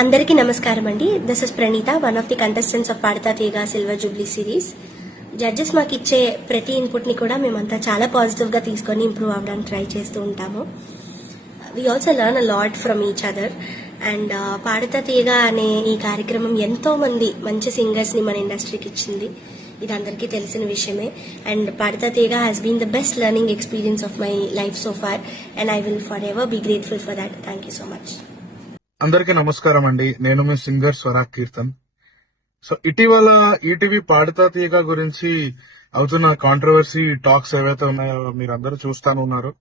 అందరికీ నమస్కారం అండి. This is Praneetha, one of the contestants of Padutha Theeyaga silver Jubilee series. Judges మాకు ఇచ్చే ప్రతి ఇన్పుట్ ని కూడా మేమంతా చాలా పాజిటివ్ గా తీసుకొని ఇంప్రూవ్ అవ్వడానికి ట్రై చేస్తూ ఉంటాము. We also learn a lot from each other. And Padutha Theeyaga అనే ఈ కార్యక్రమం ఎంతో మంది మంచి సింగర్స్ ని మన ఇండస్ట్రీకి ఇచ్చింది. ఇది అందరికీ తెలిసిన విషయమే. And Padutha Theeyaga has been the best learning experience of my life so far, and I will forever be grateful for that. Thank you so much. అందరికీ నమస్కారం అండి. నేను మీ సింగర్ స్వరాగ్ కీర్తన్. సో ఇటీవల ఈటీవీ పాడతా తీగ గురించి అవుతున్న కాంట్రవర్సీ టాక్స్ ఏవైతే ఉన్నాయో మీరు అందరూ చూస్తాను ఉన్నారు.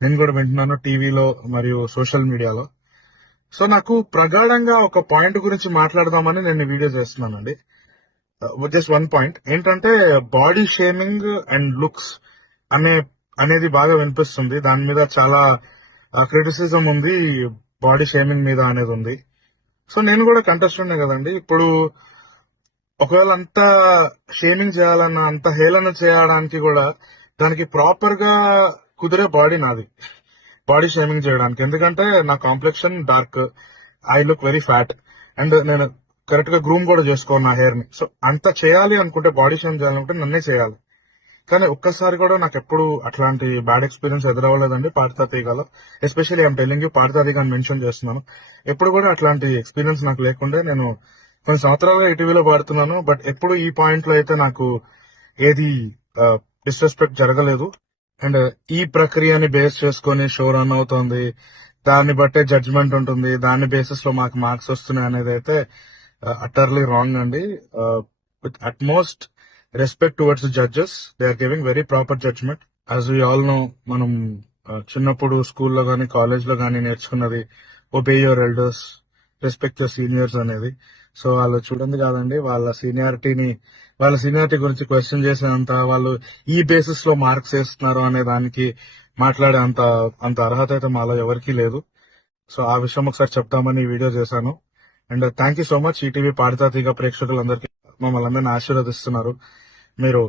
నేను కూడా వింటున్నాను టీవీలో మరియు సోషల్ మీడియాలో. సో నాకు ప్రగాఢంగా ఒక పాయింట్ గురించి మాట్లాడదామని నేను వీడియో చేస్తున్నానండి. జస్ట్ వన్ పాయింట్ ఏంటంటే బాడీ షేమింగ్ అండ్ లుక్స్ అనేది బాగా వినిపిస్తుంది. దాని మీద చాలా క్రిటిసిజం ఉంది, బాడీ షేమింగ్ మీద అనేది ఉంది. సో నేను కూడా కంటెస్టెంట్ కదండి. ఇప్పుడు ఒకవేళ అంత షేమింగ్ చేయాలన్నా, అంత హేళన చేయడానికి కూడా దానికి ప్రాపర్ గా కుదిరే బాడీ నాది, బాడీ షేమింగ్ చేయడానికి. ఎందుకంటే నా complexion dark, I look very fat, and నేను కరెక్ట్ గా గ్రూమ్ కూడా చేసుకోను నా హెయిర్ ని. సో అంత చేయాలి అనుకుంటే, బాడీ షేమ్ చేయాలనుకుంటే నన్నే చేయాలి. కానీ ఒక్కసారి కూడా నాకు ఎప్పుడు అట్లాంటి బ్యాడ్ ఎక్స్పీరియన్స్ ఎదురవ్వలేదండి పాడతా తీగలో. ఎస్పెషల్లీ ఐఎమ్ టెల్లింగ్ యూ, పాడతా తీగ అని మెన్షన్ చేస్తున్నాను. ఎప్పుడు కూడా అట్లాంటి ఎక్స్పీరియన్స్ నాకు లేకుండే. నేను కొన్ని సంవత్సరాలుగా ఈటీవీలో పాడుతున్నాను, బట్ ఎప్పుడు ఈ పాయింట్ లో అయితే నాకు ఏది డిస్రెస్పెక్ట్ జరగలేదు. అండ్ ఈ ప్రక్రియని బేస్ చేసుకుని షో రన్ అవుతోంది, దాన్ని బట్టే జడ్జ్మెంట్ ఉంటుంది, దాని బేసిస్ లో మాకు మార్క్స్ వస్తున్నాయి అనేది అయితే అటర్లీ రాంగ్ అండి. With utmost respect towards judges, they are giving very proper judgement. As we all know, మనం చిన్నప్పుడు స్కూల్లో గానీ కాలేజ్ లో గానీ నేర్చుకున్నది obey your elders, respect your seniors అనేది. సో వాళ్ళు చూడండి కాదండి, వాళ్ళ సీనియారిటీ గురించి క్వశ్చన్ చేసేంత, వాళ్ళు ఈ బేసిస్ లో మార్క్స్ వేస్తున్నారు అనే దానికి మాట్లాడే అంత అర్హత అయితే మాలో ఎవరికీ లేదు. సో ఆ విషయం ఒకసారి చెప్తామని ఈ వీడియో చేశాను. And thank you so much ETV Padutha తీగ ప్రేక్షకులందరికీ. మమ్మల్ని అందరినీ ఆశీర్వదిస్తున్నారు. మీరు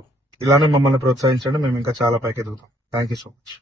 ఇలానే మమ్మల్ని ప్రోత్సహించండి, మేము ఇంకా చాలా పైకి ఎదుగుతాం. Thank you so much.